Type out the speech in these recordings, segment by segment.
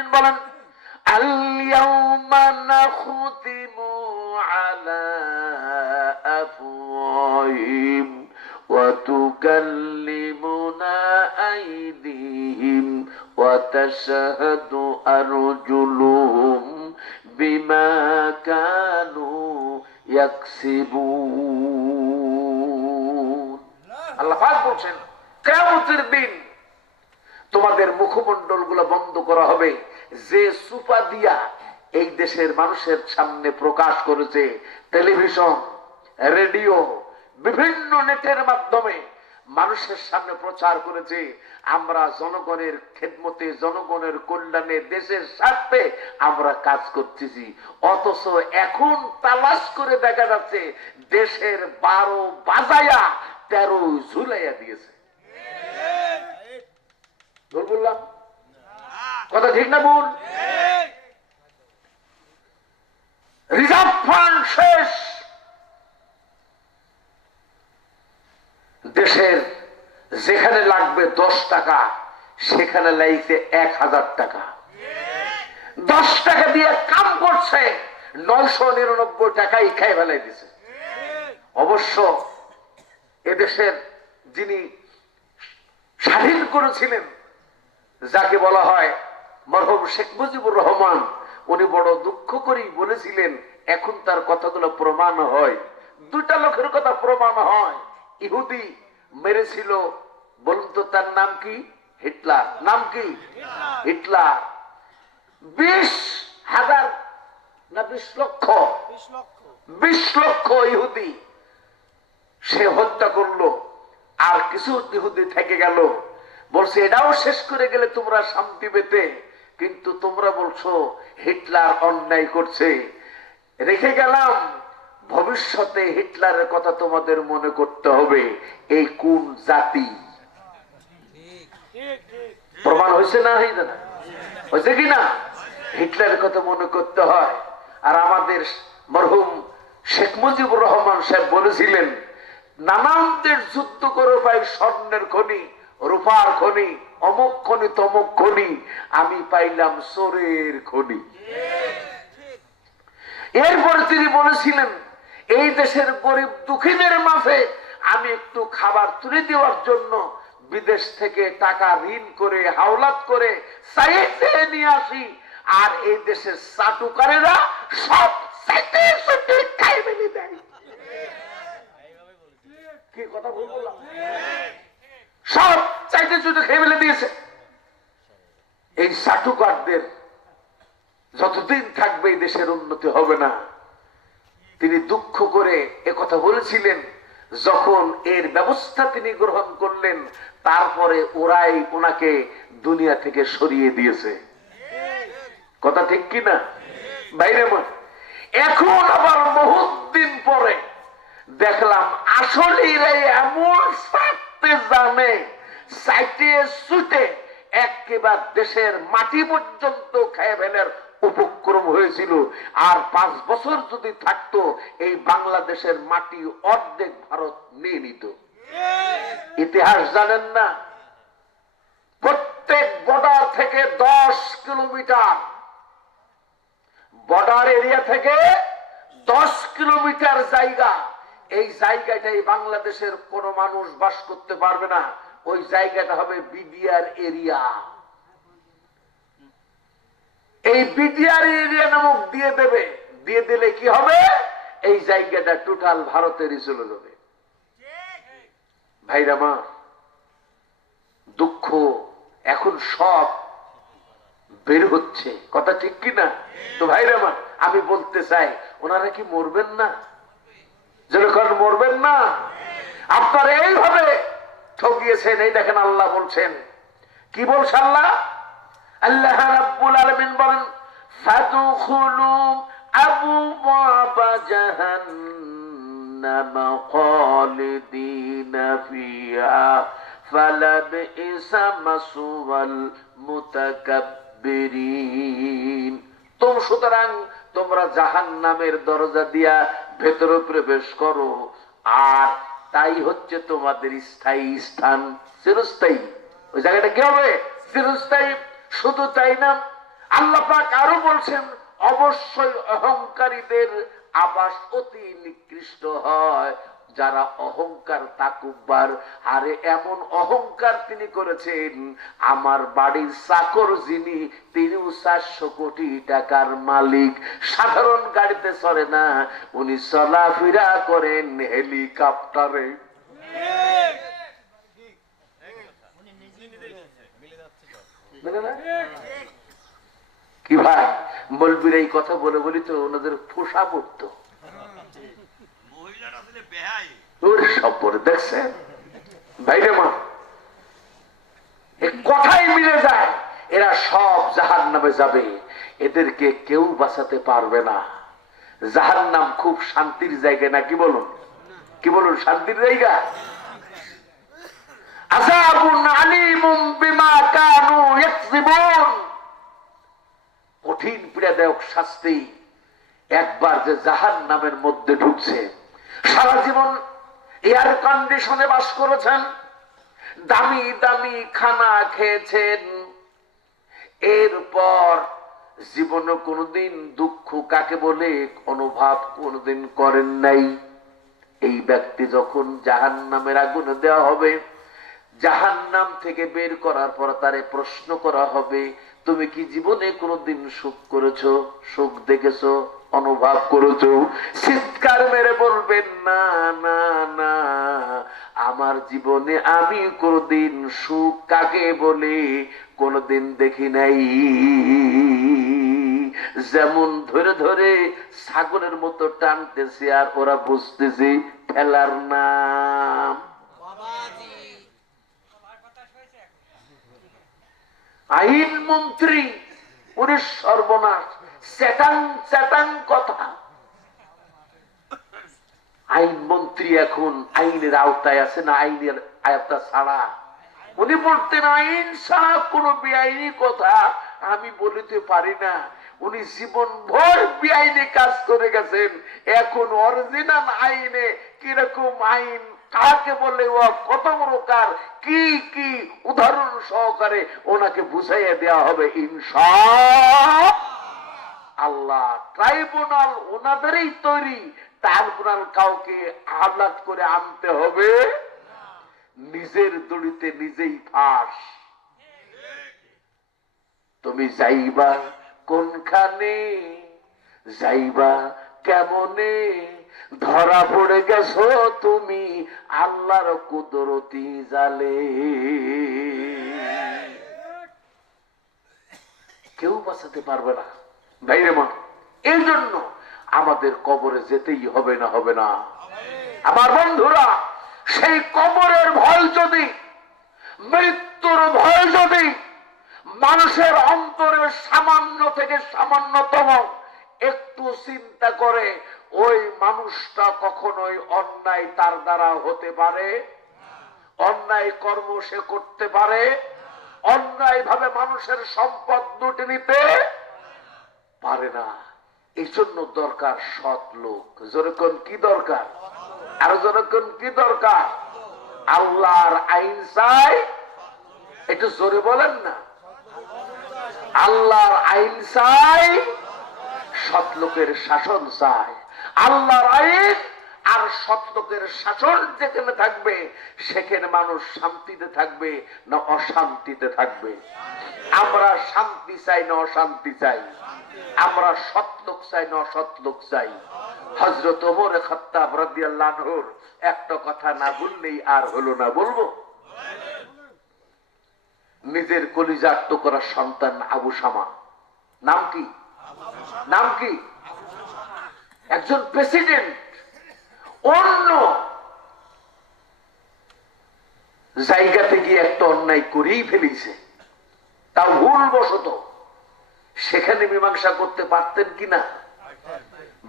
আলামিন বলেন আল ইয়াউমা নাখতিমু আলা আফওয়াহিম ওয়া তুকাল্লিমুনা আইদিহিম ওয়া তাশহাদু আরজুলুহুম বিমা কানু ইয়াকসিবুন। আল্লাহ পাক বলেন কিয়ামতের দিন তোমাদের মুখমণ্ডল গুলো বন্ধ করা হবে। যে সুপা দিয়া এই দেশের মানুষের সামনে প্রকাশ করেছে, টেলিভিশন, রেডিও, বিভিন্ন নেটের মাধ্যমে মানুষের সামনে প্রচার করেছে আমরা জনগণের খেদমতে, জনগণের কল্যাণে, দেশের স্বার্থে আমরা কাজ করতেছি, অথচ এখন তালাশ করে দেখা যাচ্ছে দেশের 12 বাজায়া 13 ঝুলাইয়া দিয়েছে। বললাম কথা ঠিক না ভুল? রিজার্ভ ফান্ড শেষ, দেশের যেখানে লাগবে 10 টাকা সেখানে লাগছে 1000 টাকা। 10 টাকা দিয়ে কাম করছে, 999 টাকাই খাই ফেলাই দিছে। অবশ্য এদেশের যিনি স্বাধীন করেছিলেন, যাকে বলা হয় মরহুম শেখ মুজিবুর রহমান, উনি বড় দুঃখ করেই বলেছিলেন, এখন তার কথাগুলো প্রমাণ হয়। 2টা লোকের কথা প্রমাণ হয়। ইহুদি মেরেছিল, বলুন তো তার নাম কি? হিটলার। নাম কি? হিটলার। 20,000 না 20 লক্ষ 20 লক্ষ ইহুদি সে হত্যা করলো। আর কিছু ইহুদি থেকে গেল, বলছে এটাও শেষ করে গেলে তোমরা শান্তি পেতে, কিন্তু তোমরা বলছো হিটলার অন্যায় করছে। রেখে গেলাম, ভবিষ্যতে হিটলারের কথা তোমাদের মনে করতে হবে। এই কোন জাতি? প্রমাণ হয়েছে না? হয়েছে কি না? হিটলারের কথা মনে করতে হয়। আর আমাদের মরহুম শেখ মুজিবুর রহমান সাহেব বলেছিলেন, নানান দেশ যুদ্ধ করে পাই স্বর্ণের খনি, রূপার খনি, অমুক খনি, তমুক খনি, আমি পাইলাম চোরের খনি। এরপরে তিনি বলেছিলেন, এই দেশের গরিব দুঃখীদের মাঝে আমি একটু খাবার তুলে দেওয়ার জন্য বিদেশ থেকে টাকা ঋণ করে, হাওলাত করে চাইতে নিয়ে আসি, আর এই দেশের চাটুকারেরা সব চাইতে চাইতে খাই ফেলে দেয়। কি কথা বললাম? সব চাইতে চাইতে খেয়ে ফেলে দিয়েছে। এই চাটুকারদের যতদিন থাকবে এই দেশের উন্নতি হবে না। তিনি দুঃখ করে একথা বলেছিলেন। যখন এর ব্যবস্থা তিনি গ্রহণ করলেন, তারপরে ওরাই ওনাকে দুনিয়া থেকে সরিয়ে দিয়েছে। কথা ঠিক কিনা বাইরে? এখন আবার বহুত দিন পরে দেখলাম আসলে এমন সাথে জানে সাইটে সুটে একেবারে দেশের মাটি পর্যন্ত খেয়ে ফেলার উপক্রম হয়েছিল। আর 5 বছর যদি থাকতো, এই বাংলাদেশের মাটি অর্ধেক ভারত নিয়ে নিত। ইতিহাস জানেন না? প্রত্যেক বর্ডার থেকে 10 কিলোমিটার, বর্ডার এরিয়া থেকে 10 কিলোমিটার জায়গা, এই জায়গাটাই বাংলাদেশের কোন মানুষ বাস করতে পারবে না। ওই জায়গাটা হবে বিডিআর এরিয়া। এই বিডিআর এরিয়া নামক দিয়ে দেবে, দিয়ে দিলে কি হবে? এই জায়গাটা টোটাল ভারতেরই চলে যাবে। ভাইরা মা, দুঃখ এখন সব বের হচ্ছে। কথা ঠিক কিনা? তো ভাইরা মা, আমি বলতে চাই, ওনারা কি মরবেন না? যেরকম মরবেন না, আপনারা এইভাবে ঠকিয়েছেন। এই দেখেন আল্লাহ বলছেন, কি বলছে আল্লাহ? আল্লাহ রাব্বুল আলামিন বলেন, ফাদখুলু আবওয়াবা জাহান্নাম খালিদিনা ফিহা ফালাবিসা মাসওয়াল মুতাকাব্বিরিন। সুতরাং তোমরা জাহান্নামের দরজা দিয়া ভেতরে প্রবেশ করো, আর তাই হচ্ছে তোমাদের স্থায়ী স্থান, চিরস্থায়ী। ওই জায়গাটা কি হবে? চিরস্থায়ী। শুধু তাই না, আল্লাহ পাক আরো বলছেন, অবশ্যই অহংকারীদের আবাস অতি নিকৃষ্ট হয়, যারা অহংকার তাকুব্বার। আরে এমন অহংকার তিনি করেছেন, আমার বাড়ির চাকর যিনি, তিনিও 400 কোটি টাকার মালিক, সাধারণ গাড়িতে চড়ে না, উনি চলাফেরা করেন হেলিকপ্টারে। কি ভাই, মৌলবীর এই কথা বলে বলি তো ওনাদের ফোসা পড়তো। দেখছেন ভাইরে মা, কথাই মিলে যায়, এরা সব জাহান্নামে যাবে, এদেরকে কেউ বাঁচাতে পারবে না। জাহান্নাম খুব শান্তির জায়গা না, কি বলুন, কি বলুন, শান্তির জায়গা। আযাবুন আলীমুম বিমা কানু ইয়াকযিবুন, কঠিন পীড়াদায়ক শাস্তি। একবার যে জাহান্নামের মধ্যে ঢুকছে, সারা জীবন এয়ার কন্ডিশনে বাস করেছেন, দামি দামি খানা খেয়েছেন, এরপর জীবনে কোনোদিন দুঃখ কাকে বলে অনুভব কোনোদিন করেন নাই। এই ব্যক্তি যখন জাহান্নামের আগুনে দেওয়া হবে, জাহান্নাম থেকে বের করার পর তারে প্রশ্ন করা হবে, তুমি কি জীবনে কোনোদিন সুখ করেছো, সুখ দেখেছো, অনুভব করেছো? চিৎকার মেরে বলবেন, না না না, আমার জীবনে আমি কোনোদিন সুখ কাকে বলে কোনোদিন দেখি নাই। যেমন ধরে ধরে ছাগলের মতো টানতেছে, আর ওরা বুঝতেছে ঠেলার নাম। আইন মন্ত্রী, ওরে সর্বনাশ, চ্যাটাং চ্যাটাং কথা। আইন মন্ত্রী এখন আইনের আওতায় আছে না, আইনের আওতা ছাড়া। উনি বলতেন, আইন ছাড়া কোন বেআইনি কথা আমি বলিতে পারি না। উনি জীবন ভর বেআইনি কাজ করে গেছেন, এখন অরিজিনাল আইনে কিরকম আইন, কাকে বলে, ও কত প্রকার, কি কি উদাহরণ সহকারে ওনাকে বুঝাইয়া দেওয়া হবে ইনশাআল্লাহ। ট্রাইব্যুনাল ওনাদেরই তৈরি, ট্রাইব্যুনাল কাউকে আহ্লাদ করে আনতে হবে, নিজের দড়িতে নিজেই ফাঁস। তুমি যাইবা কোনখানে, যাইবা কেমনে, ধরা পড়ে গেছো তুমি আল্লাহর কুদরতি জালে। কেউ বাঁচাতে পারবে না ভাইরে মা। এই জন্য আমাদের কবরে যেতেই হবে না, হবে না আমার বন্ধুরা। সেই কবরের ভয় যদি, মৃত্যুর ভয় যদি মানুষের অন্তরে সামান্য থেকে সামান্যতম একটু চিন্তা করে, ওই মানুষটা কখনোই অন্যায় তার দ্বারা হতে পারে, অন্যায় কর্ম সে করতে পারে, অন্যায় ভাবে মানুষের সম্পদ লুটে নিতে পারে না। এই জন্য দরকার সৎ লোক। যেরকম কি দরকার, আর যেরকম কি দরকার, আল্লাহর আইন চাই, একটু জোরে বলেন না, আল্লাহর আইন চাই, সৎ লোকের শাসন চাই। আল্লাহর আইন আর সৎ লোকের শাসন যেখানে থাকবে, সেখানে মানুষ শান্তিতে থাকবে না অশান্তিতে থাকবে? আমরা শান্তি চাই না অশান্তি চাই? আমরা সৎ লোক চাই না অসৎ লোক চাই? হযরত ওমর খাত্তাব রাদিয়াল্লাহু আনহুর একটা কথা না বললেই আর হলো না, বলবো। নিজের কলিজার টুকরা সন্তান আবু শামা, নাম কি, নাম কি, একজন প্রেসিডেন্ট, অন্য জায়গা থেকে একটা অন্যায় করেই ফেলেছে, তাও ভুলবশত। সেখানে মীমাংসা করতে পারতেন কিনা?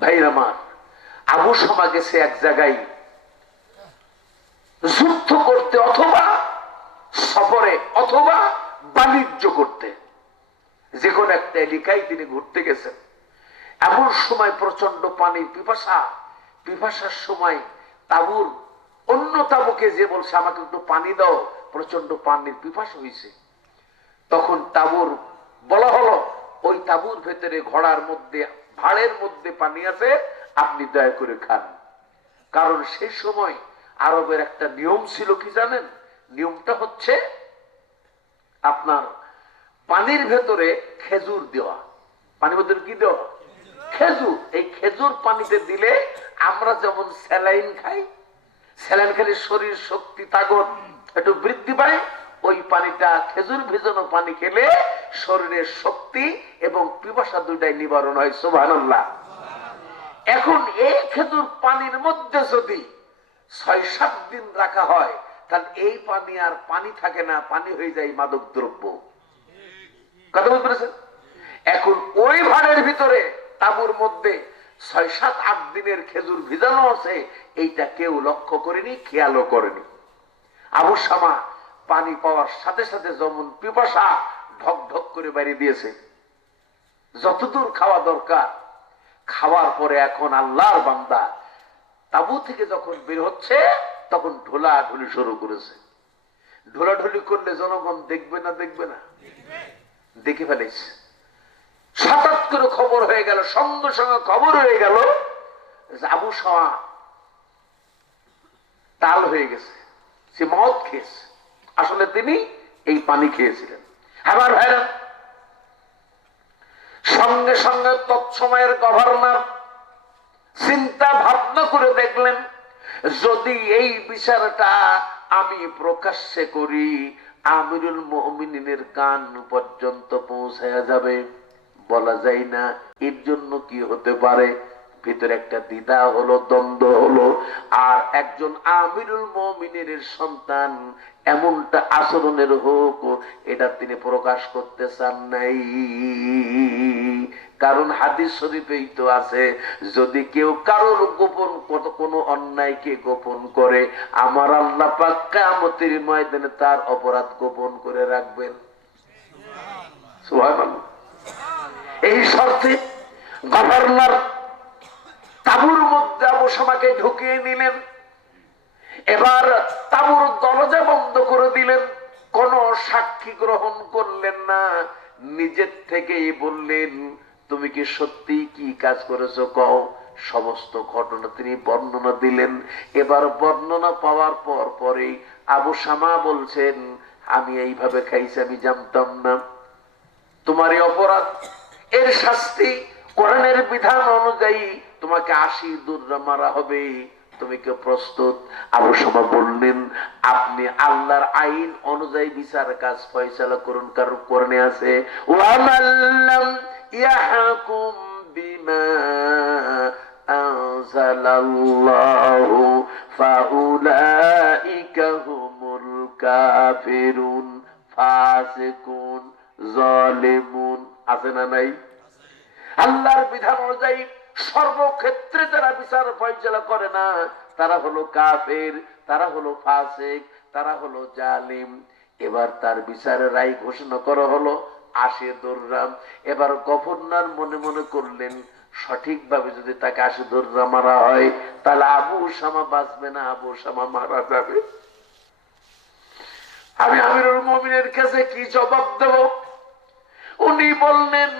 ভাইরা আমার, আবু শামা গেছে এক জায়গায় যুদ্ধ করতে, অথবা সফরে, অথবা বাণিজ্য করতে, যে কোনো একটা এলাকায় তিনি ঘুরতে গেছেন। এমন সময় প্রচন্ড পানির পিপাসা, পিপাসার সময় তাবুর অন্য তাবুকে যে বলছে, আমাকে একটু পানি দাও, প্রচন্ড পানির পিপাসা হয়েছে। তখন তাবুর বলা হলো, ওই তাঁবুর ভেতরে ঘোড়ার মধ্যে ভাড়ের মধ্যে পানি আছে, আপনি দয়া করে খান। কারণ সেই সময় আরবের একটা নিয়ম ছিল, কি জানেন? নিয়মটা হচ্ছে আপনার পানির ভেতরে খেজুর দেওয়া। পানির ভেতরে কি দেওয়া? খেজুর। এই খেজুর পানিতে দিলে আমরা যেমন স্যালাইন খাই, স্যালাইন খেলে শরীর শক্তি তাগত একটু বৃদ্ধি পায়, ওই পানিটা খেজুর ভেজানো পানি খেলে শরীরের শক্তি এবং পিপাসা দুইটাই নিবারণ হয়। সুবহানাল্লাহ। এখন এই খেজুর পানির মধ্যে যদি ৬-৭ দিন রাখা হয়, তাহলে এই পানি আর পানি থাকে না, পানি হয়ে যায় মাদক দ্রব্য। কথা বুঝতে পেরেছেন? এখন ওই ভাড়ের ভিতরে তাঁবুর মধ্যে ৬-৭-৮ দিনের খেজুর ভিজানো আছে, এইটা কেউ লক্ষ্য করেনি, খেয়ালও করেনি। আবু শামা পানি পাওয়ার সাথে সাথে যেমন পিপাসা ঢক ঢক করে বাড়ি দিয়েছে, যতদূর খাওয়া দরকার খাওয়ার পরে এখন আল্লাহর বান্দা তাঁবু থেকে যখন বের হচ্ছে, তখন ঢোলাঢুলি শুরু করেছে। ঢোলাঢুলি করলে জনগণ দেখবে না? দেখবে না? দেখে ফেলেছে। হঠাৎ করে খবর হয়ে গেল, সঙ্গে সঙ্গে খবর হয়ে গেল আবু শামা তাল হয়ে গেছে, সে মদ খেয়েছে। আসলে তিনি এই পানি খেয়েছিলেন। আমার ভাইরা, সঙ্গে সঙ্গে তৎসময়ের গভর্নর চিন্তা ভাবনা করে দেখলেন, যদি এই বিচারটা আমি প্রকাশ্যে করি, আমিরুল মুমিনিনের কান পর্যন্ত পৌঁছায়া যাবে, বলা যায় না এর জন্য কি হতে পারে। ভিতরে একটা দ্বিধা হলো, দ্বন্দ্ব হলো। আর একজন আমিরুল মুমিনিনের সন্তান এমনটা আচরণের হোক, এটা তিনি প্রকাশ করতে চান নাই। কারণ হাদিস শরীফেই তো আছে, যদি কেউ কারোর গোপন কোনো অন্যায়কে গোপন করে, আমার আল্লাহ পাক কিয়ামতের ময়দানে তার অপরাধ গোপন করে রাখবেন। সুবহানাল্লাহ। এই শর্তে গভর্নর তাঁবুর মধ্যে আবু শামাকে ঢুকিয়ে নিলেন। এবার তাঁবুর দরজা বন্ধ করে দিলেন, কোন সাক্ষী গ্রহণ করলেন না। নিজের থেকেই বললেন, তুমি কি সত্যি কি কাজ করেছো কও। সমস্ত ঘটনা তিনি বর্ণনা দিলেন। এবার বর্ণনা পাওয়ার পর পরেই আবু শামা বলছেন, আমি এইভাবে খাইছি, আমি জানতাম না। তোমার এই অপরাধ, এর শাস্তি কোরআনের বিধান অনুযায়ী তোমাকে ৮০ দুররা মারা হবে। তুমি কি প্রস্তুত? আবু শামা বললেন, আপনি আল্লাহর আইন অনুযায়ী বিচার কাজ ফয়সালা করুন, কারণ কোরআনে আছে, ওয়া মাল্লাম ইয়াহকুম বিমা আনজালাল্লাহু ফাউলাইকা হুমুল কাফিরুন ফাসিকুন জালিমুন। আছে না নাই? আল্লাহর বিধান অনুযায়ী সর্বক্ষেত্রে যারা বিচার ফয়সালা করে না, তারা হলো কাফের, তারা হলো ফাসিক, তারা হলো জালিম। এবার তার বিচারের রায় ঘোষণা করা হলো ৮০ দুররা। এবার গভর্নর মনে মনে করলেন, সঠিকভাবে যদি তাকে ৮০ দুররা মারা হয়, তাহলে আবু শামা বাঁচবে না, আবু শামা মারা যাবে। আমি আমিরুল মুমিনের কাছে কি জবাব দেব? উনি বললেন,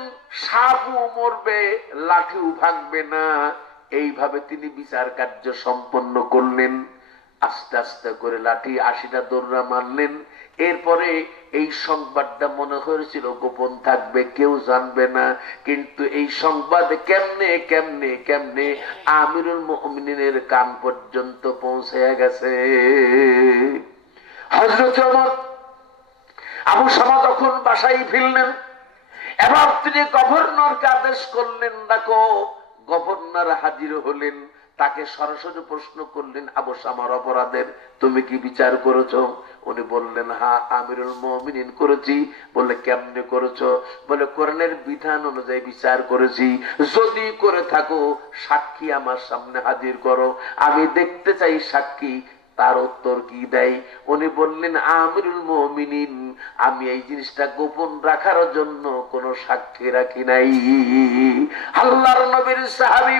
সাপও মরবে, লাঠিও ভাঙবে না। এইভাবে তিনি বিচার কার্য সম্পন্ন করলেন। আস্তে আস্তে করে লাঠি ৮০টা দৌড়া মারলেন। এরপরে এই সংবাদটা মনে হয়েছিল গোপন থাকবে, কেউ জানবে না। কিন্তু এই সংবাদ কেমনে কেমনে কেমনে আমিরুল মুমিনিনের কান পর্যন্ত পৌঁছে গেছে। হযরত ওমর আবু শামা যখন বাসায় ফিরলেন, এবার তিনি গভর্নরকে আদেশ করলেন, ডাকো। গভর্নর হাজির হলেন, তাকে সরাসরি প্রশ্ন করলেন, আবু শামার অপরাধের তুমি কি বিচার করেছো? উনি বললেন, হ্যাঁ আমিরুল মুমিনিন করেছি। বলে, কেমনে করেছো? বলে, কোরআনের বিধান অনুযায়ী বিচার করেছি। যদি করে থাকো সাক্ষী আমার সামনে হাজির করো, আমি দেখতে চাই সাক্ষী তার উত্তর কি দেয়। উনি বললেন, আমিরুল মুমিনিন, আমি এই জিনিসটা গোপন রাখার জন্য কোন সাক্ষী রাখি নাই। আল্লাহর নবীর সাহাবী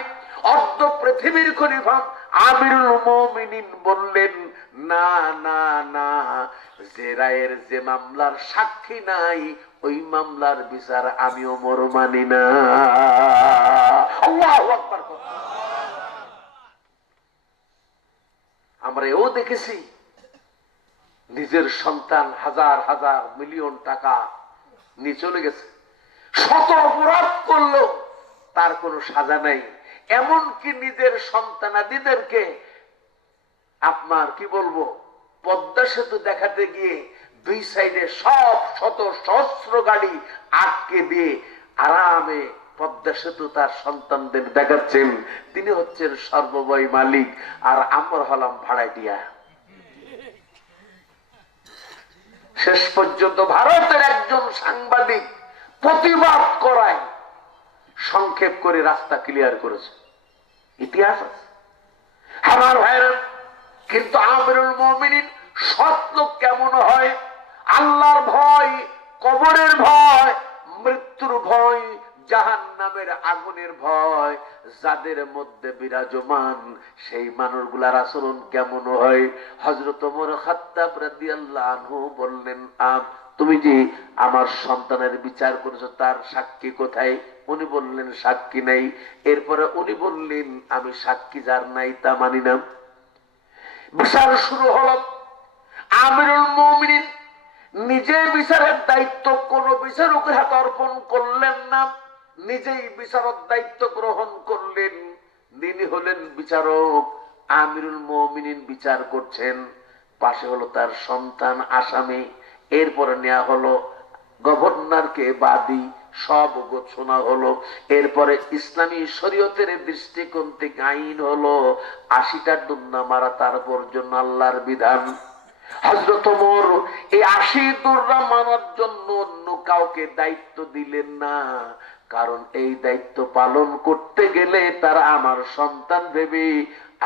অর্ধ পৃথিবীর খলিফা আমিরুল মুমিনিন বললেন, না না না, যে রায়ের যে মামলার সাক্ষী নাই ওই মামলার বিচার আমি ওমর মানি না। আল্লাহু আকবার। আমরা এও দেখেছি নিজের সন্তান হাজার হাজার মিলিয়ন টাকা নিয়ে চলে গেছে, শত অপরাধ করলো তার কোনো সাজা নাই। এমনকি নিজের সন্তানাদিদেরকে আপনার কি বলবো পদ্মা সেতু দেখাতে গিয়ে দুই সাইডে সব শত সহস্র গাড়ি আটকে দিয়ে আরামে পদ্মা সেতু তার সন্তানদের দেখাচ্ছেন। তিনি হচ্ছেন সর্বময় মালিক, আর আমরা হলাম ভাড়াটিয়া। শেষ পর্যন্ত ভারতের একজন সাংবাদিক প্রতিবাদ করায় সংক্ষেপ করে রাস্তা ক্লিয়ার করেছে। ইতিহাস আছে আমার ভাইরা। কিন্তু আমিরুল মুমিনিন সৎ লোক কেমন হয়? আল্লাহর ভয়, কবরের ভয়, মৃত্যুর ভয়, জাহান্নামের আগুনের ভয় যাদের মধ্যে বিরাজমান, সেই মানুষগুলার আচরণ কেমন হয়? হযরত ওমর খাত্তাব রাদিয়াল্লাহু আনহু বললেন, তুমি যে আমার সন্তানের বিচার করেছো তার সাক্ষী কোথায়? উনি বললেন সাক্ষী নাই। এরপরে উনি বললেন আমি সাক্ষী যার নাই তা মানি না। বিচার শুরু হলো। আমিরুল মুমিনিন নিজে বিচারের দায়িত্ব কোন বিচারকের হাতে অর্পণ করলেন না, নিজেই বিচারের দায়িত্ব গ্রহণ করলেন। তিনি হলেন বিচারক। আমিরুল মুমিনিন বিচার করছেন, পাশে হলো তার সন্তান আসামি। এরপরে নেওয়া হলো গভর্নরকে বাদী, সব শোনা হলো। এরপরে ইসলামী শরীয়তের দৃষ্টিকোণ থেকে আইন হলো ৮০টা ডুন্না মারা, তারপর জন্য আল্লাহর বিধান। হযরত ওমর এই ৮০ ডুন্না মারার জন্য অন্য কাউকে দায়িত্ব দিলেন না, কারণ এই দায়িত্ব পালন করতে গেলে তারা আমার সন্তান ভেবে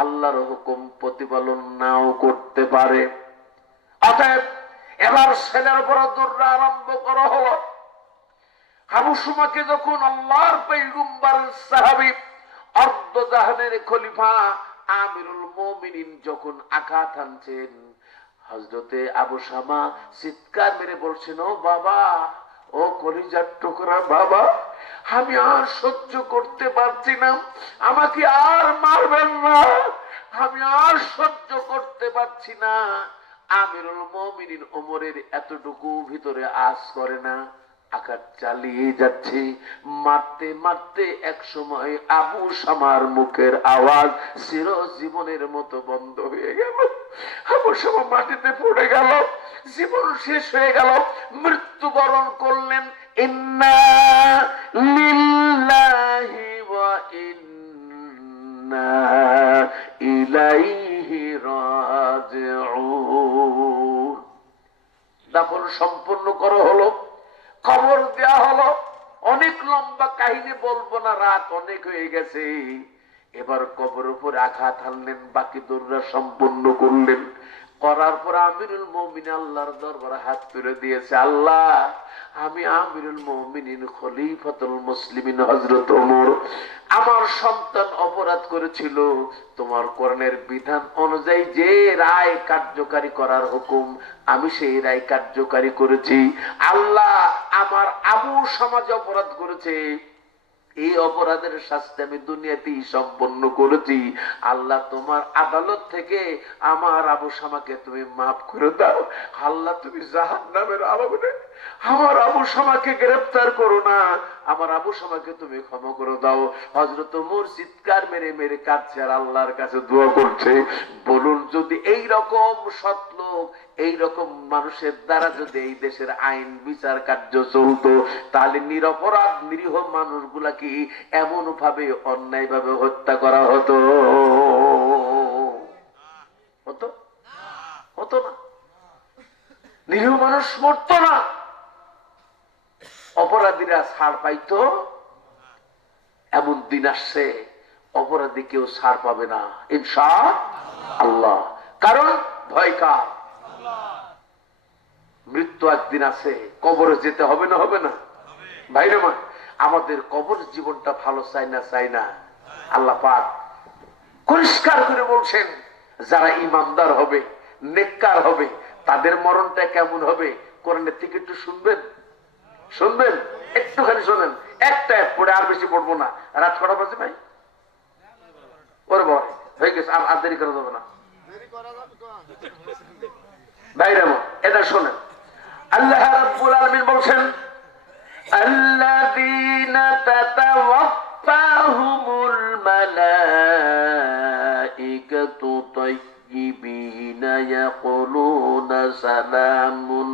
আল্লাহর হুকুম প্রতিপালন নাও করতে পারে। অতএব এবার ছেলের উপর দুর্রা আরম্ভ করা হলো। আবু সুমাকে যখন আল্লাহর পয়গম্বর সাহাবী অর্ধজাহানের খলিফা আমিরুল মুমিনিন যখন আঘাত আনছেন, হযরতে আবু শামা চিৎকার মেরে বলছেন, ও বাবা, ও কলিজার টুকরা বাবা, আমি আর সহ্য করতে পারছি না, আমাকে আর মারবেন না, আমি আর সহ্য করতে পারছি না। আমিরুল মুমিনিন ওমরের এতটুকু ভিতরে আজ করে না, আঘাত চালিয়ে যাচ্ছে। মারতে মারতে এক সময় আবু শামার মুখের আওয়াজ চিরজীবনের মতো বন্ধ হয়ে গেল। আবু শামা মাটিতে পড়ে গেল, জীবন শেষ হয়ে গেল, মৃত্যুবরণ করলেন। ইন্না লিল্লাহি ওয়া ইন্না ইলাইহি রাজিউন। দাফন সম্পূর্ণ করা হলো, খবর দেয়া হলো। অনেক লম্বা কাহিনী বলবো না, রাত অনেক হয়ে গেছে। এবার কবর উপর আঘাত হানলেন, বাকি দৌড়া সম্পূর্ণ করলেন। করার পর আমিরুল মুমিনিন আল্লাহর দরবারে হাত তুলে দিয়েছে, আল্লাহ, আমি আমিরুল মুমিনিন খলিফাতুল মুসলিমিন হযরত ওমর, আমার সন্তান অপরাধ করেছিল, তোমার কোরআনের বিধান অনুযায়ী যে রায় কার্যকারী করার হুকুম আমি সেই রায় কার্যকারী করেছি। আল্লাহ, আমার আবু সমাজ অপরাধ করেছে, এই অপরাধের শাস্তি আমি দুনিয়াতেই সম্পন্ন করেছি। আল্লাহ, তোমার আদালত থেকে আমার আবু শামাকে তুমি মাফ করে দাও। আল্লাহ, তুমি জাহান্নামের আগুনে আমার আবু শামাকে গ্রেফতার করো না, আমার আবু শামাকে তুমি ক্ষমা করে দাও। হযরত ওমর চিৎকার মেরে মেরে কাঁদছে আর আল্লাহর কাছে দোয়া করছে। বলুন, যদি এই রকম সৎ লোক, এই রকম মানুষের দ্বারা যদি এই দেশের আইন বিচার কার্য চলতো, তাহলে নিরপরাধ নিরীহ মানুষগুলা কি এমন ভাবে অন্যায় ভাবে হত্যা করা হতো? হতো? হতো না। নিরীহ মানুষ মরতো না, অপরাধীরা ছাড় পাইতো। এমন দিন আসছে অপরাধী কেউ ছাড় পাবে না ইনশাআল্লাহ। কারণ ভয় কার? মৃত্যু একদিন আছে, কবরে যেতে হবে না? হবে না ভাইরা? মা, আমাদের কবর জীবনটা ভালো চাই না? চাই না? আল্লাহ পাক পরিষ্কার করে বলছেন, যারা ইমানদার হবে, নেককার হবে, তাদের মরণটা কেমন হবে কোরআনের থেকে একটু শুনবেন। শুনবেন? একটুখানি শোনেন, একটা অ্যাপ পড়ে, আর বেশি পড়বো না। রাত কটা বাজে ভাই? ওর বয় হয়ে গেছে, আর দেরি করা যাবে না ভাইরা। এটা শোনেন, আল্লাহ রাব্বুল আলামিন বলছেন, আল্লাযীনা তাতাওয়াফাহুমুল মালাইকাতু তাইয়্যিবিনা ইয়াকুলুনা সালামুন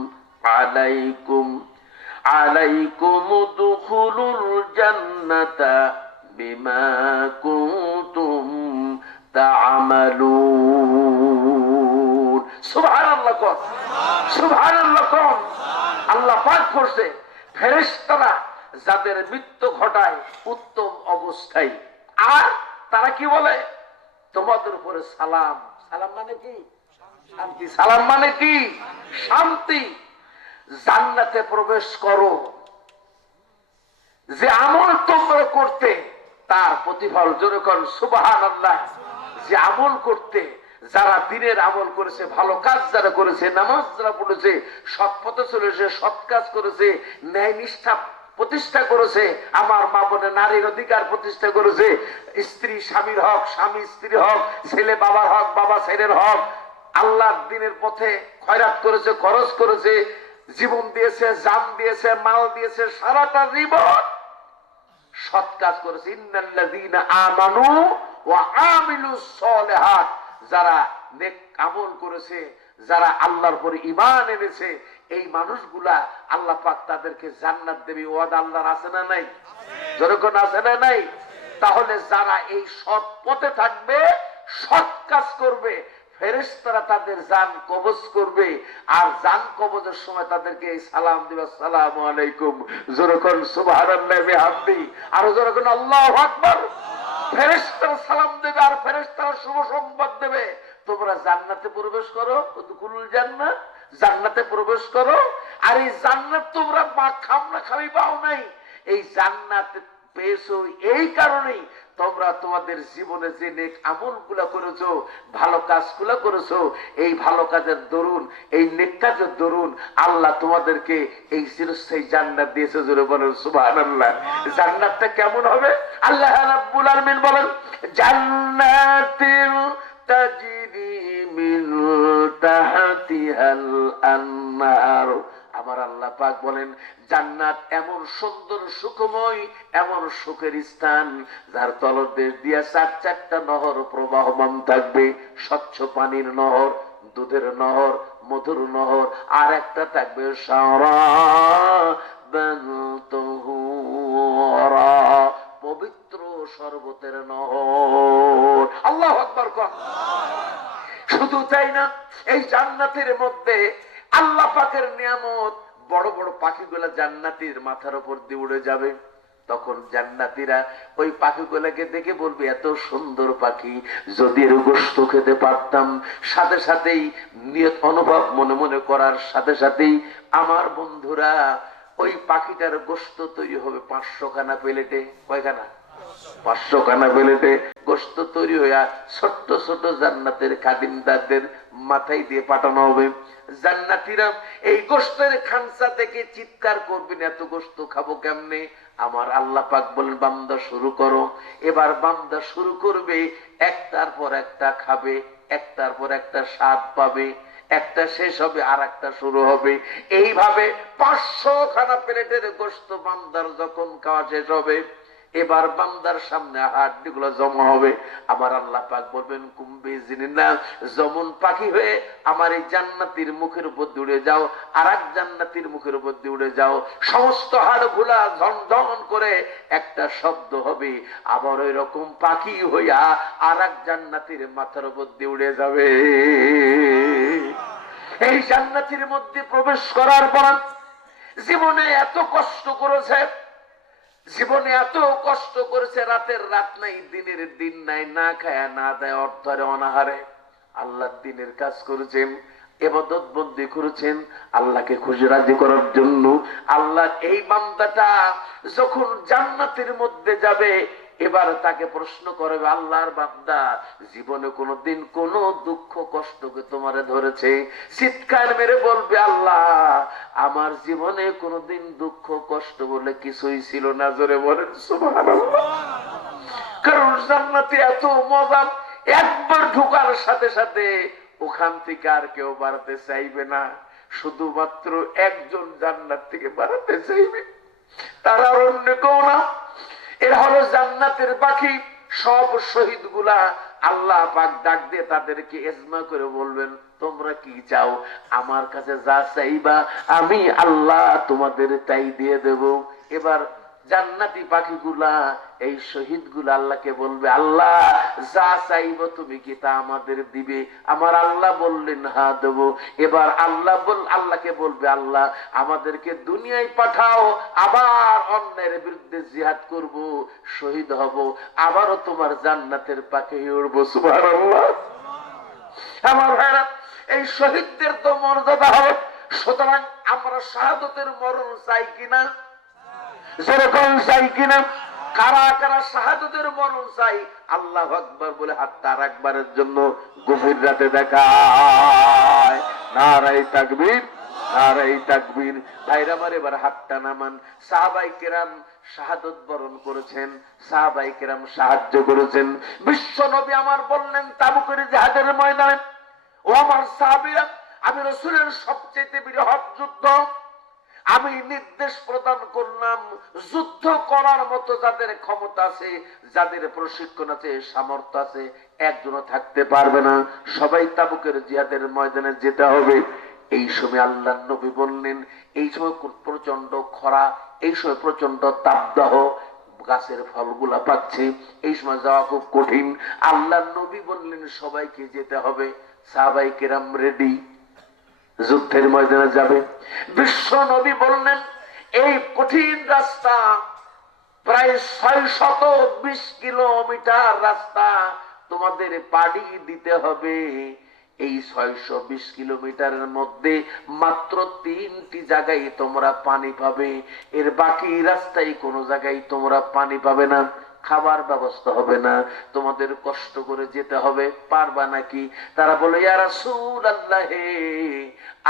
আলাইকুম আলাইকুম উদখুলুল জান্নাতা বিমা কুনতুম তা'মালুন। সুবহানাল্লাহ কোন, সুবহানাল্লাহ কোন। আল্লাহ পাক করছে ফেরেশতারা যাদের মৃত্যু ঘটায় উত্তম অবস্থায়, আর তারা কি বলে? তোমাদের উপরে সালাম। সালাম মানে কি? শান্তি। সালাম মানে কি? শান্তি। জান্নাতে প্রবেশ করো। যে আমল তোমরা করতে তার প্রতিফল, জোরে কোন সুবহানাল্লাহ। যে আমল করতে, যারা দিনের আমল করেছে, ভালো কাজ যারা করেছে, নামাজ যারা পড়েছে, সৎ পথে চলেছে, সৎ কাজ করেছে, ন্যায় নিষ্ঠা প্রতিষ্ঠা করেছে, আমার মা বোনে নারীর অধিকার প্রতিষ্ঠা করেছে, স্ত্রী স্বামীর হক, স্বামী স্ত্রীর হক, ছেলে বাবার হক, বাবা ছেলের হক, আল্লাহর দিনের পথে খয়রাত করেছে, খরচ করেছে, জীবন দিয়েছে, জান দিয়েছে, মাল দিয়েছে, সারাটা জীবন সৎ কাজ করেছে। ইন্নাল্লাযীনা আমানু ওয়া আমিলুস সালিহাত, যারা নেক আমল করেছে, যারা আল্লাহর উপর ঈমান এনেছে, এই মানুষগুলা আল্লাহ পাক তাদেরকে জান্নাত দেবে। ওয়াদা আল্লাহর আছে না নাই? যখন আছে না নাই? তাহলে যারা এই সৎ পথে থাকবে, সৎ কাজ করবে, ফেরেশতারা তাদের জান কবজ করবে, আর জান কবজের সময় তাদেরকে এই সালাম দিবে, আসসালামু আলাইকুম। যখন সুবহানাল্লাহি বিহামদি, আর যখন আল্লাহু আকবার, ফেরেশতারা সালাম দেবে, আর ফেরেশতারা শুভ সংবাদ দেবে, তোমরা জান্নাতে প্রবেশ করো, উদখুলুল জান্নাহ, জান্নাতে প্রবেশ করো। আর এই জান্নাত তোমরা খামনা খাবি পাও নাই, এই জান্নাত পেয়েছো এই কারণেই তোমরা তোমাদের জীবনে যে নেক আমলগুলো করেছো, ভালো কাজগুলো করেছো, এই ভালো কাজের দরুন, এই নেক কাজের দরুন আল্লাহ তোমাদেরকে এই চিরস্থায়ী জান্নাত দিয়েছে। জোরে বলেন সুবহানাল্লাহ। জান্নাতটা কেমন হবে? আল্লাহ রাব্বুল আলামিন বলেন, জান্নাতিন তাজরি মিন তাহতিহাল আনহার। আমার আল্লাহ পাক বলেন, জান্নাত এমন সুন্দর সুখময়, এমন সুখের স্থান, যার তলদেশ দিয়া চার চারটা নহর প্রবাহমান থাকবে। স্বচ্ছ পানির নহর, দুধের নহর, মধুর নহর, আর একটা থাকবে পবিত্র শরবতের নহর। আল্লাহু আকবার। শুধু তাই না, এই জান্নাতের মধ্যে আল্লাহ পাকের নিয়ামত, বড় বড় পাখিগুলা জান্নাতীর মাথার উপর দিয়ে উড়ে যাবে। তখন জান্নাতীরা ওই পাখিগুলাকে দেখে বলবে, এত সুন্দর পাখি, যদি এর গোশত খেতে পারতাম। সাথে সাথেই নিয়ত অনুভব মনে মনে করার সাথে সাথেই আমার বন্ধুরা, ওই পাখিটার গোশত তৈরি হবে 500 খানা প্লেটে। কয়খানা? 500 খানা প্লেটে গোশত তৈরি হইয়া ছোট্ট ছোট জান্নাতের খাদিমদারদের মাথায় দিয়ে পাঠানো হবে। জান্নাতীরা এই গোশতের খানসা থেকে চিৎকার করবেন, এত গোশত খাবো কেমনে? আমার আল্লাহ পাক বলেন, বান্দা শুরু করো। এবার বান্দা শুরু করবে, একটার পর একটা খাবে, একটার পর একটা স্বাদ পাবে, একটা শেষ হবে আর একটা শুরু হবে। এইভাবে 500 খানা প্লেটের গোশত বান্দার যখন খাওয়া শেষ হবে, এবার বান্দার সামনে হাড্ডিগুলো জমা হবে। আমার আল্লাহ পাক বলবেন, কুম্বে জিনিনা, যেমন পাখি হয়ে আমার এই জান্নাতীর মুখের উপর উড়ে যাও, আর এক জান্নাতীর মুখের উপর উড়ে যাও। সমস্ত হাড়গুলা ঝনঝন করে একটা শব্দ হবে, আবার ওই রকম পাখি হইয়া আর এক জান্নাতীর মাথার উপর উড়ে যাবে। এই জান্নাতীর মধ্যে প্রবেশ করার পর জীবনে এত কষ্ট করেছে, জীবনে এত কষ্ট করেছে, রাতের রাত নাই, দিনের দিন নাই, না খায় না দেয়, অর্ধরে অনাহারে আল্লাহর দিনের কাজ করেছেন, ইবাদত বন্দি করেছেন আল্লাহকে খুশি রাজি করার জন্য। আল্লাহ এই বান্দাটা যখন জান্নাতের মধ্যে যাবে, এবার তাকে প্রশ্ন করবে, আল্লাহর বান্দা, জীবনে কোনোদিন কোন দুঃখ কষ্টকে তোমারে ধরেছে? চিৎকার মেরে বলবে, আল্লাহ, আমার জীবনে কোনোদিন দুঃখ কষ্ট বলে কিছুই ছিল না। জোরে বলেন সুবহানাল্লাহ। কারণ জান্নাতে এত মজা, একবার ঢোকার সাথে সাথে ওখান থেকে আর কেউ বাড়াতে চাইবে না। শুধুমাত্র একজন জান্নাত থেকে বাড়াতে চাইবে, তারা অন্য কেউ না। এর হলো জান্নাতের পাখি। সব শহীদ গুলা আল্লাহ পাক ডাক দিয়ে তাদেরকে ইজমা করে বলবেন, তোমরা কি চাও? আমার কাছে যা চাইবা আমি আল্লাহ তোমাদের তাই দিয়ে দেব। এবার জান্নাতি পাখিগুলা, এই শহীদ গুলা আল্লাহকে বলবে, আল্লাহ যা চাইব তুমি কি তা আমাদের দিবে? আমার আল্লাহ বললেন, হ্যাঁ দেব। এবার আল্লাহকে বলবে, আল্লাহ আমাদেরকে দুনিয়ায় পাঠাও, আবার অন্যের বিরুদ্ধে জিহাদ করব, শহীদ হব, আবারও তোমার জান্নাতের পাখি উড়বো। সুবহানাল্লাহ। আমার ভাইরা, এই শহীদদের তো মর্যাদা হবে। সুতরাং আমরা শাহাদাতের মরণ চাই কিনা? যেরকম চাই কিনা? কারা কারা শাহাদাতের মরণ চাই? আল্লাহু আকবার বলে হাতটা আরেকবারের জন্য গভীর রাতে দেখায়। নারায়ে তাকবীর, নারায়ে তাকবীর। ভাইরা আমার, এবার হাতটা নামান। সাহাবায়ে কেরাম শাহাদাত বরণ করেছেন, সাহাবায়ে কেরাম সাহায্য করেছেন। বিশ্ব নবী আমার বললেন তাবুকের জিহাদের ময়দানে, ও আমার সাহাবীরা, আমি রাসূলের সবচেয়ে বৃহৎ যুদ্ধ আমি নির্দেশ প্রদান করলাম, যুদ্ধ করার মতো যাদের ক্ষমতা আছে, যাদের প্রশিক্ষণ আছে, সামর্থ্য আছে, একজনও থাকতে পারবে না, সবাই তাবুকের জিহাদের ময়দানে যেতে হবে। এই সময় আল্লাহর নবী বললেন, এই সময় প্রচন্ড খরা, এই সময় প্রচন্ড তাপদাহ, গাছের ফলগুলা পাচ্ছে, এই সময় যাওয়া খুব কঠিন। আল্লাহর নবী বললেন সবাইকে যেতে হবে। সাহাবায়ে কেরাম রেডি, যুদ্ধের ময়দানে যাবে। বিশ্ব নবী বললেন, এই কঠিন রাস্তা, প্রায় 620 কিলোমিটার রাস্তা তোমাদের পাড়ি দিতে হবে। এই 620 কিলোমিটারের মধ্যে মাত্র 3টি জায়গায় তোমরা পানি পাবে, এর বাকি রাস্তায় কোনো জায়গায় তোমরা পানি পাবে না, খাবার ব্যবস্থা হবে না, তোমাদের কষ্ট করে যেতে হবে। পারবা নাকি? তারা বলে, ইয়া রাসূলুল্লাহ,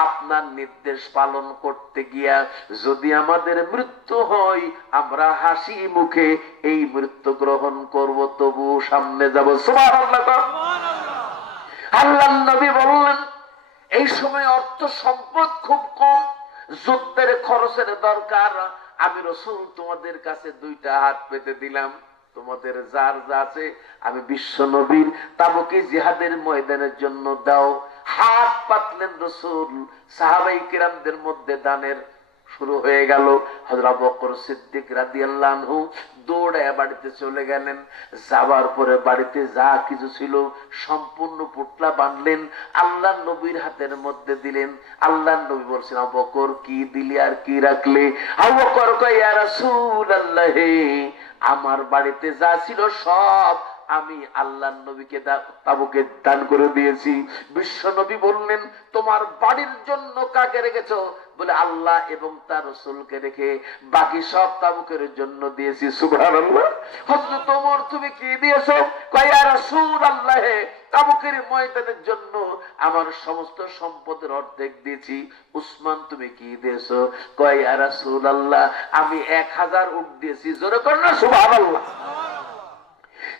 আপনার নির্দেশ পালন করতে গিয়া যদি আমাদের মৃত্যু হয়, আমরা হাসি মুখে এই মৃত্যু গ্রহণ করব, তবু সামনে যাব। সুবহানাল্লাহ। আল্লাহর নবী বললেন, এই সময় অর্থ সম্পদ খুব কম, যুদ্ধের খরচের দরকার। আমি রাসূল তোমাদের কাছে 2টা হাত পেতে দিলাম, তোমাদের যার যা আছে আমি বিশ্ব নবীর তাবুকে জিহাদের ময়দানের জন্য দাও। হাত পাতলেন রাসূল। সাহাবায়ে কিরামদের মধ্যে দানের শুরু হয়ে গেল। হযরত আবু বকর সিদ্দিক রাদিয়াল্লাহু আনহু দৌড়ে বাড়িতে চলে গেলেন। যাবার পরে বাড়িতে যা কিছু ছিল সম্পূর্ণ পুটলা বাঁধলেন, আল্লাহর নবীর হাতের মধ্যে দিলেন। আল্লাহর নবী বলছেন, আবু বকর কি দিলি আর কি রাখলে? আবু বকর কয়, ইয়া রাসূলুল্লাহ, আমার বাড়িতে যা ছিল সব আমি আল্লাহর নবীকে তাবুকে দান করে দিয়েছি। বিশ্ব নবী বললেন, তোমার বাড়ির জন্য কাকে রেখেছো? বলে, আল্লাহ এবং তার রাসূলকে রেখে বাকি সব তাবুকের জন্য দিয়েছি। সুবহানাল্লাহ। হযরত ওমর, তুমি কি দিয়েছো? কয়, ইয়া রাসূলুল্লাহ, তাবুকের ময়দানের জন্য আমার সমস্ত সম্পদের অর্ধেক দিয়েছি। উসমান, তুমি কি দিয়েছো? কয়, ইয়া রাসূলুল্লাহ, আমি 1000 উট দিয়েছি। জোরে কর না সুবহানাল্লাহ।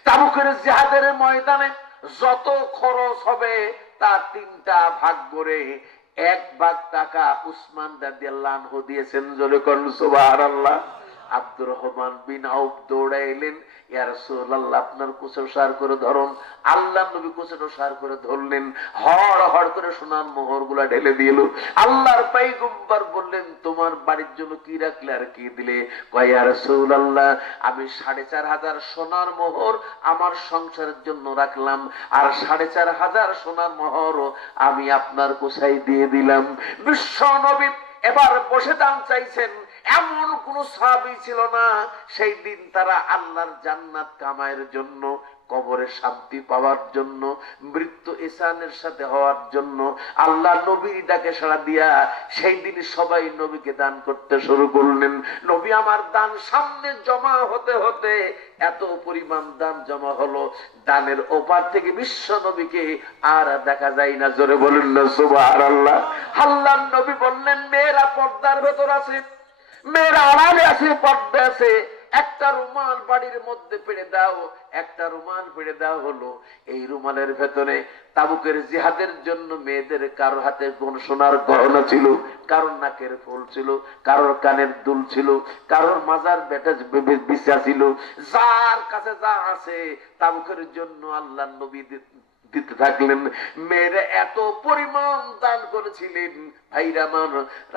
তাবুকের জিহাদের ময়দানে যত খরচ হবে তা 3টা ভাগ করে 1 ভাগ টাকা উসমান রাদিয়াল্লাহু আনহু দিয়েছেন। জোরে করুন সুবহানাল্লাহ। আব্দুর রহমান বিন আউফ দৌড়াইলেন, ইয়া রাসূলুল্লাহ, আপনার কোষে সার করে ধরুন। আল্লাহর নবী কোষে সার করে ধরলেন, হড় হড় করে সোনার মোহরগুলা ঢেলে দিল। আল্লাহর পয়গম্বর বললেন, তোমার বাড়ির জন্য কি রাখলে আর কি দিলে? কয়, ইয়া রাসূলুল্লাহ, আমি 4500 সোনার মোহর আমার সংসারের জন্য রাখলাম, আর 4500 সোনার মোহর আমি আপনার কোষায় দিয়ে দিলাম। বিশ্ব নবী এবার বসে দান চাইছেন। এমন কোন সাহাবী ছিল না সেই দিন তারা আল্লাহর জান্নাত কামায়ের জন্য কবরে শান্তি পাওয়ার জন্য, মৃত্যু ইহসানের সাথে হওয়ার জন্য আল্লাহ নবীর ডাকে সাড়া দিয়া সেই দিন সবাই নবীকে দান করতে শুরু করলেন। নবী আমার দান সামনে জমা হতে হতে এত পরিমাণ দান জমা হলো, দানের ওপার থেকে বিশ্ব নবীকে আর দেখা যায় না। জোরে বলুন না সুবহানাল্লাহ। আল্লাহর নবী বললেন, মেয়েরা পর্দার ভেতর আছে, মেয়েরা আড়ালে আছে, পর্দা আছে, একটা রুমাল বাড়ির মধ্যে পেড়ে দাও। একটা রুমাল পেড়ে দাও হলো, এই রুমালের ভেতরে তাবুকের জিহাদের জন্য মেয়েদের কারোর হাতে কোন সোনার গহনা ছিল, কারোর নাকের ফুল ছিল, কারোর কানের দুল ছিল, কারোর মাজার বেটা বিছা ছিল, যার কাছে যা আছে তাবুকের জন্য আল্লাহ নবী দিতে থাকলেন। মেয়েরা এত পরিমাণ দান করেছিলেন, ভাইরা মান,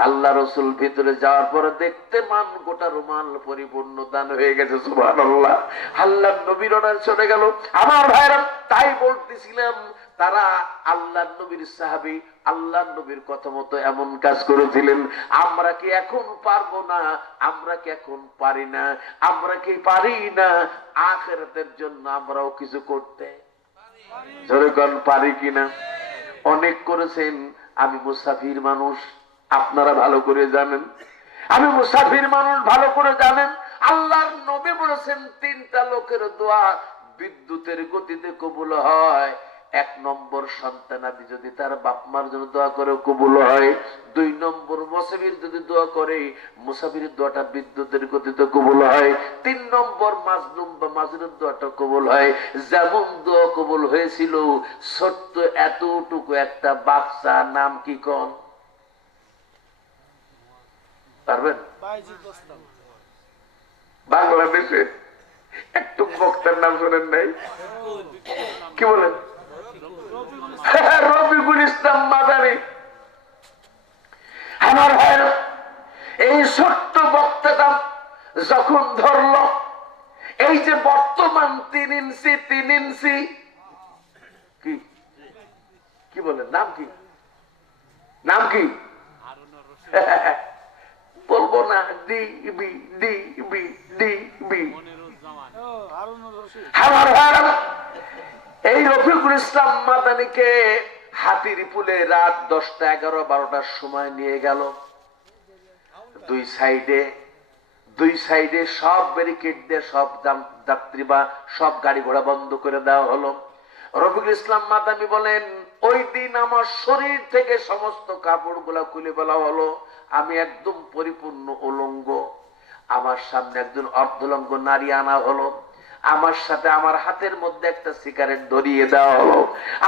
আল্লাহ রসুল ভিতরে যাওয়ার পরে দেখতে মান গোটা রুমাল পরিপূর্ণ দান হয়ে গেছে। সুবহানাল্লাহ। আল্লাহ নবীর অর্ডার চলে গেল। আমার ভাইরা, তাই বলতেছিলাম, তারা আল্লাহ নবীর সাহাবী, আল্লাহ নবীর কথা মতো এমন কাজ করেছিলেন। আমরা কি এখন পারবো না? আমরা কি এখন পারি না? আমরা কি পারি না আখিরাতের জন্য আমরাও কিছু করতে? যখন পারি কিনা? অনেক করেছেন। আমি মুসাফির মানুষ, আপনারা ভালো করে জানেন। আমি মুসাফির মানুষ, ভালো করে জানেন। আল্লাহর নবী বলেছেন, তিনটা লোকের দোয়া বিদ্যুতের গতিতে কবুল হয়। এক নম্বর, সন্তানাদি যদি তার বাপ মার জন্য দোয়া করে কবুল হয়। দুই নম্বর, মুসাফির যদি দোয়া করে, মুসাফিরের দোয়াটা বিদ্যুতের গতিতে কবুল হয়। তিন নম্বর, মাজলুম বা মাজলুম দোয়াটা কবুল হয়। যেমন দোয়া কবুল হয়েছিল, ছোট্ট এতটুকু একটা বাচ্চা, নাম কি কোন পারবেন? বাংলাদেশে একটু বক্তার নাম শোনেন নাই? কি বলেন? রফিকুল ইসলাম মাদানী। আমার ভাইয়ের, এই ছোট্ট বক্তাটা যখন ধরল, এই যে বর্তমান 3 ইঞ্চি কি কি বলেন, নাম কি? নাম কি বলবো না? DB DB DB. আমার ভাইয়ের, এই রফিকুল ইসলাম মাদানীকে হাতির পুলে রাত 10টা 11 12টার সময় নিয়ে গেল। দুই সাইডে সব ব্যারিকেড দিয়ে সব যাত্রী বা সব গাড়ি ঘোড়া বন্ধ করে দেওয়া হলো। রফিকুল ইসলাম মাদানী বলেন, ওই দিন আমার শরীর থেকে সমস্ত কাপড় গুলা খুলে ফেলা হলো। আমি একদম পরিপূর্ণ উলঙ্গ। আমার সামনে একজন অর্ধলঙ্গ নারী আনা হলো। আমার সাথে আমার হাতের মধ্যে একটা সিগারেট ধরিয়ে দেওয়া হলো।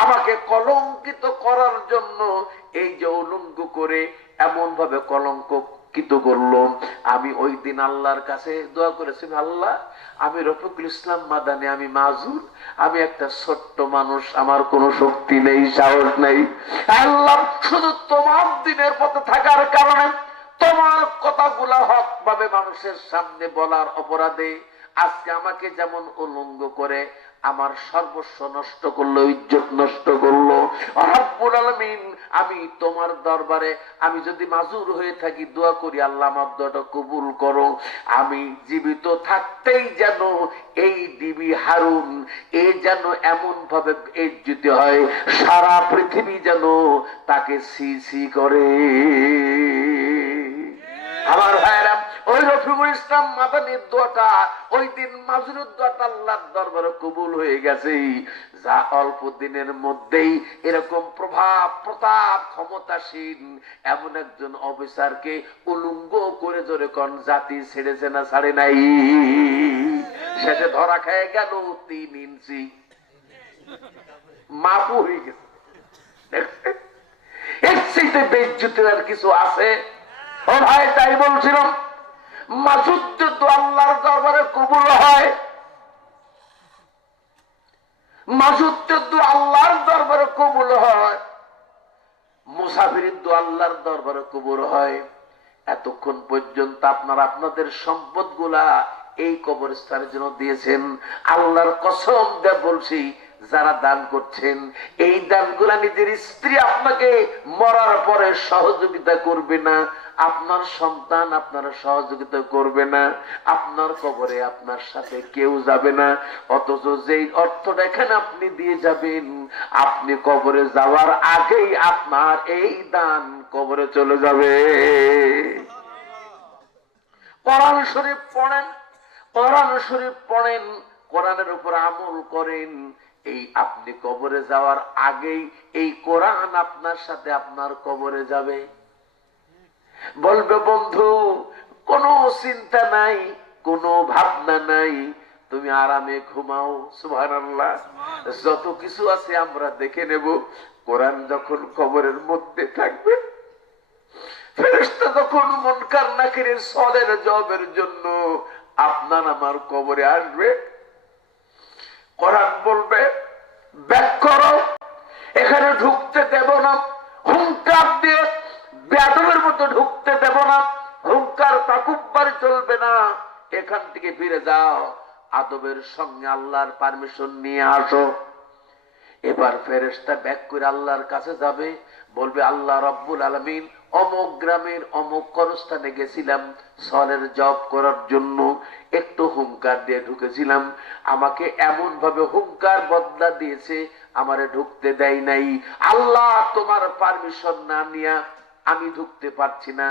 আমাকে কলঙ্কিত করার জন্য এই যে উলঙ্গ করে এমন ভাবে কলঙ্কিত করলো। আমি ওই দিন আল্লাহর কাছে দোয়া করেছি, আল্লাহ, আমি রফিকুল ইসলাম মাদানী, আমি মাজুর, আমি একটা ছোট্ট মানুষ, আমার কোনো শক্তি নেই, সাহস নেই। আল্লাহ, শুধু তোমার দিনের পথে থাকার কারণে, তোমার কথাগুলা হক ভাবে মানুষের সামনে বলার অপরাধে আজকে আমাকে যেমন উলঙ্গ করে আমার সর্বস্ব নষ্ট করলো, ইজ্জত নষ্ট করলো। রব্বুল আলামিন, আমি তোমার দরবারে আমি যদি মাজুর হয়ে থাকি, দোয়া করি, আল্লাহ আমার দোয়াটা কবুল করো। আমি জীবিত থাকতেই যেন এই ডিবি হারুন এ যেন এমন ভাবে ইজ্জত হয়, সারা পৃথিবী যেন তাকে সি সি করে। আমার ভাইরা, ওই রফিকুল ইসলাম মাদানীর দোয়াটা, ওই দিন মাজরুর দোয়াটা আল্লাহর দরবারে কবুল হয়ে গেছে। যা অল্প দিনের মধ্যেই এরকম প্রভাব প্রতাপ ক্ষমতাসীন এমন একজন অফিসারকে উলঙ্গ করে জোরে কোন জাতি ছেড়েছে না ছাড়ে নাই? শেষে ধরা খেয়ে গেল 3 ইঞ্চি, মাপু হয়ে গেছে। এর চাইতে বেইজ্জতির আর কিছু আছে? ও ভাই, তাই বলছিলাম, মাজুদ আল্লাহর দরবারে কবুল হয়, মাজুদ আল্লাহর দরবারে কবুল হয়, মুসাফিরের দোয়া আল্লাহর দরবারে কবুল হয়। এতক্ষণ পর্যন্ত আপনারা আপনাদের সম্পদ গুলা এই কবরস্থানের জন্য দিয়েছেন। আল্লাহর কসম দিয়ে বলছি, যারা দান করছেন এই দানগুলা নিজের স্ত্রী আপনাকে মরার পরে সহযোগিতা করবে না, আপনার সন্তান আপনার সহযোগিতা করবে না, আপনার কবরে আপনার সাথে কেউ যাবে না। অথচ যেই অর্থটা এখানে আপনি দিয়ে যাবেন, আপনি কবরে যাওয়ার আগেই আপনার এই দান কবরে চলে যাবে। কোরআন শরীফ পড়েন, কোরআন শরীফ পড়েন, কোরআনের উপর আমল করেন। এই আপনি কবরে যাওয়ার আগেই এই কোরআন আপনার সাথে আপনার কবরে যাবে। বলবে বন্ধু কোনো চিন্তা নাই, কোনো ভাবনা নাই, তুমি আরামে ঘুমাও। সুবহানাল্লাহ, যত কিছু আছে আমরা দেখে নেব। কোরআন যখন কবরের মধ্যে থাকবে, ফেরেশতা যখন মুনকার নাকিরের সওয়ালের জবাবের জন্য আপনার আমার কবরে আসবে, কোরআন বলবে ব্যাক করো, এখানে ঢুকতে দেব না। হুঙ্কার দিয়ে বেয়াদবের মতো ঢুকতে দেব না, হুঙ্কার তাকুব্বার চলবে না, এখান থেকে ফিরে যাও, আদবের সঙ্গে আল্লাহর পারমিশন নিয়ে আসো। এবার ফেরেশতা ব্যাক করে আল্লাহর কাছে যাবে, বলবে আল্লাহ রাব্বুল আলামিন অমুক গ্রামের অমুক কবরস্থানে গেছিলাম সওয়ালের জব করার জন্য, একটু হুঙ্কার দিয়ে ঢুকেছিলাম, আমাকে এমন ভাবে হুঙ্কার বদলা দিয়েছে, আমারে ঢুকতে দেয় নাই। আল্লাহ তোমার পারমিশন না নিয়া আমি ঢুকতে পারছি না,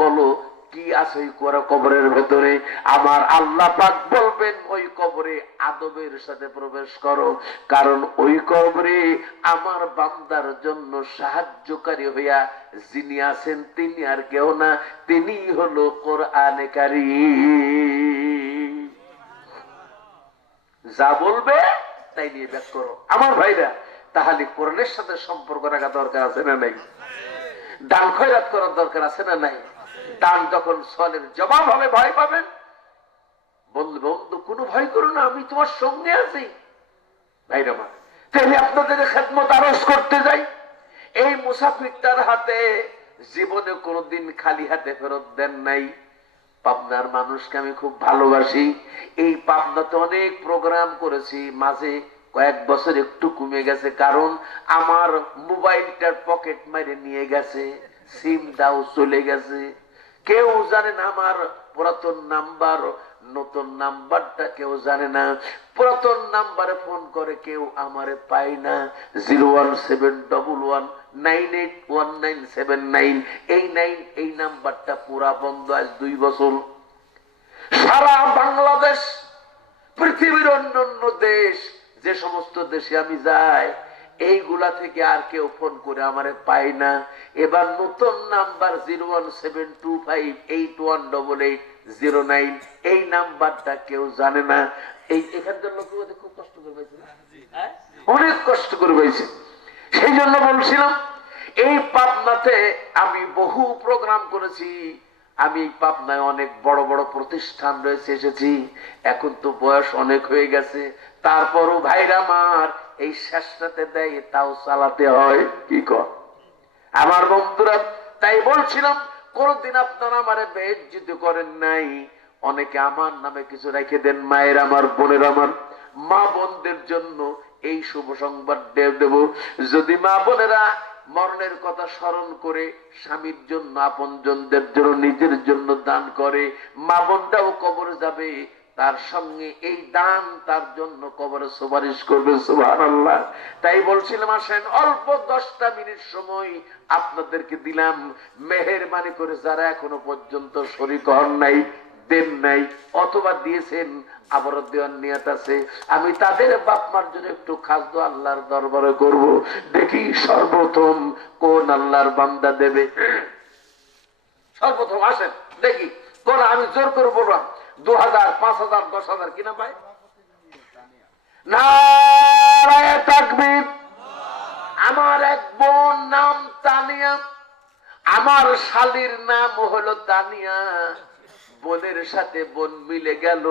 বলো কি আছে ওই কবরের ভেতরে। আমার আল্লাহ পাক বলবেন ওই কবরে আদবের সাথে প্রবেশ করো, কারণ ওই কবরে আমার বান্দার জন্য সাহায্যকারী হইয়া যিনি আছেন তিনি আর কেউ না, তিনি হলো কোরআনে কারীম। যা বলবে তাই নিয়ে ব্যাক করো। আমার ভাইরা, তাহলে কোরআনের সাথে সম্পর্ক রাখা দরকার আছে না নাই? দান খয়রাত করার দরকার আছে না নাই? দান যখন সওয়ালের জবাব হবে ভয় পাবেন, বলবে বন্ধু কোনো ভয় করো না, আমি তোমার সঙ্গে আছি। ভাইরা আমার, তাহলে আপনাদের খেদমত আরজ করতে যাই। এই মুসাফিরটার হাতে জীবনে কোনোদিন খালি হাতে ফেরত দেন নাই। পাবনার মানুষকে আমি খুব ভালোবাসি। এই পাবনাতে অনেক প্রোগ্রাম করেছি, মাঝে কয়েক বছর একটু কমে গেছে, কারণ আমার মোবাইলটার পকেট মারে নিয়ে গেছে, সিমটাও চলে গেছে। কেউ জানে না আমার পুরাতন নাম্বার, নতুন নাম্বারটা কেউ জানে না। পুরাতন নাম্বারে ফোন করে কেউ আমারে পায় না। 01711981979 এই নাম্বারটা পুরা বন্ধ আজ 2 বছর। সারা বাংলাদেশ, পৃথিবীর অন্যান্য দেশ, যে সমস্ত দেশে আমি যাই, এইগুলা থেকে আর কেউ ফোন করে আমারে পায় না। এবার নতুন নাম্বার 01725818809, এই নাম্বারটা কেউ জানে না। এই এখানকার লোক খুব কষ্ট করে পাইছে, অনেক কষ্ট করে পাইছে। সেই জন্য বলছিলাম এই পাবনাতে আমি বহু প্রোগ্রাম করেছি। আমি এই পাবনায় অনেক বড় বড় প্রতিষ্ঠান রয়েছে, এসেছি। এখন তো বয়স অনেক হয়ে গেছে, তারপরও ভাইরা আমার এই শেষটাতে দেয়, তাও চালাতে হয়। কি কর আমার বন্ধুরা, তাই বলছিলাম কোনদিন আপনারা আমারে বেইজ্জতি করেন নাই। অনেকে আমার নামে কিছু রেখে দেন। মায়ের আমার, বোনের আমার, মা বোনদের জন্য এই শুভ সংবাদ দেব। যদি মা বোনেরা মরণের কথা স্মরণ করে স্বামীর জন্য, আপনজনদের জন্য, নিজের জন্য দান করে, মা বোনটাও কবরে যাবে, তার সঙ্গে এই দান তার জন্য কবরে সুপারিশ করবে। সুবহানাল্লাহ। তাই বলছিলাম আসেন অল্প 10টা মিনিট সময় আপনাদেরকে দিলাম, মেহেরবানি করে যারা এখনো পর্যন্ত শরীক হন নাই, দেন নাই, অথবা দিয়েছেন আবারও দেওয়ার নিয়ত আছে, আমি তাদের বাপ মার জন্য একটু খাজদো আল্লাহর দরবারে করব। দেখি সর্বপ্রথম কোন আল্লাহর বান্দা দেবে। সর্বপ্রথম আসেন দেখি কোন, আমি জোর করে বললাম 2000, 5000, 10,000 কিনা পাই। নারায়ে তাকবীর। আমার এক বোন নাম তানিয়া, আমার শালীর নাম হলো তানিয়া। বোনের সাথে বোন মিলে গেল,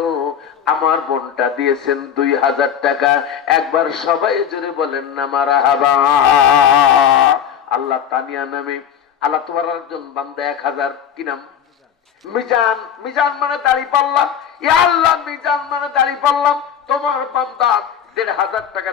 আমার বোনটা দিয়েছেন 2000 টাকা। একবার সবাই জোরে বলেন না মারহাবা। আল্লাহ তানিয়া নামে, আল্লাহ তোমার একজন বান্দা 1000, কি নাম? মিজান। মিজান মানে দাড়ি পাল্লাম। ইয়া আল্লাহ, মিজান মানে দাড়ি পাল্লাম। তোমার বান্দা 1500 টাকা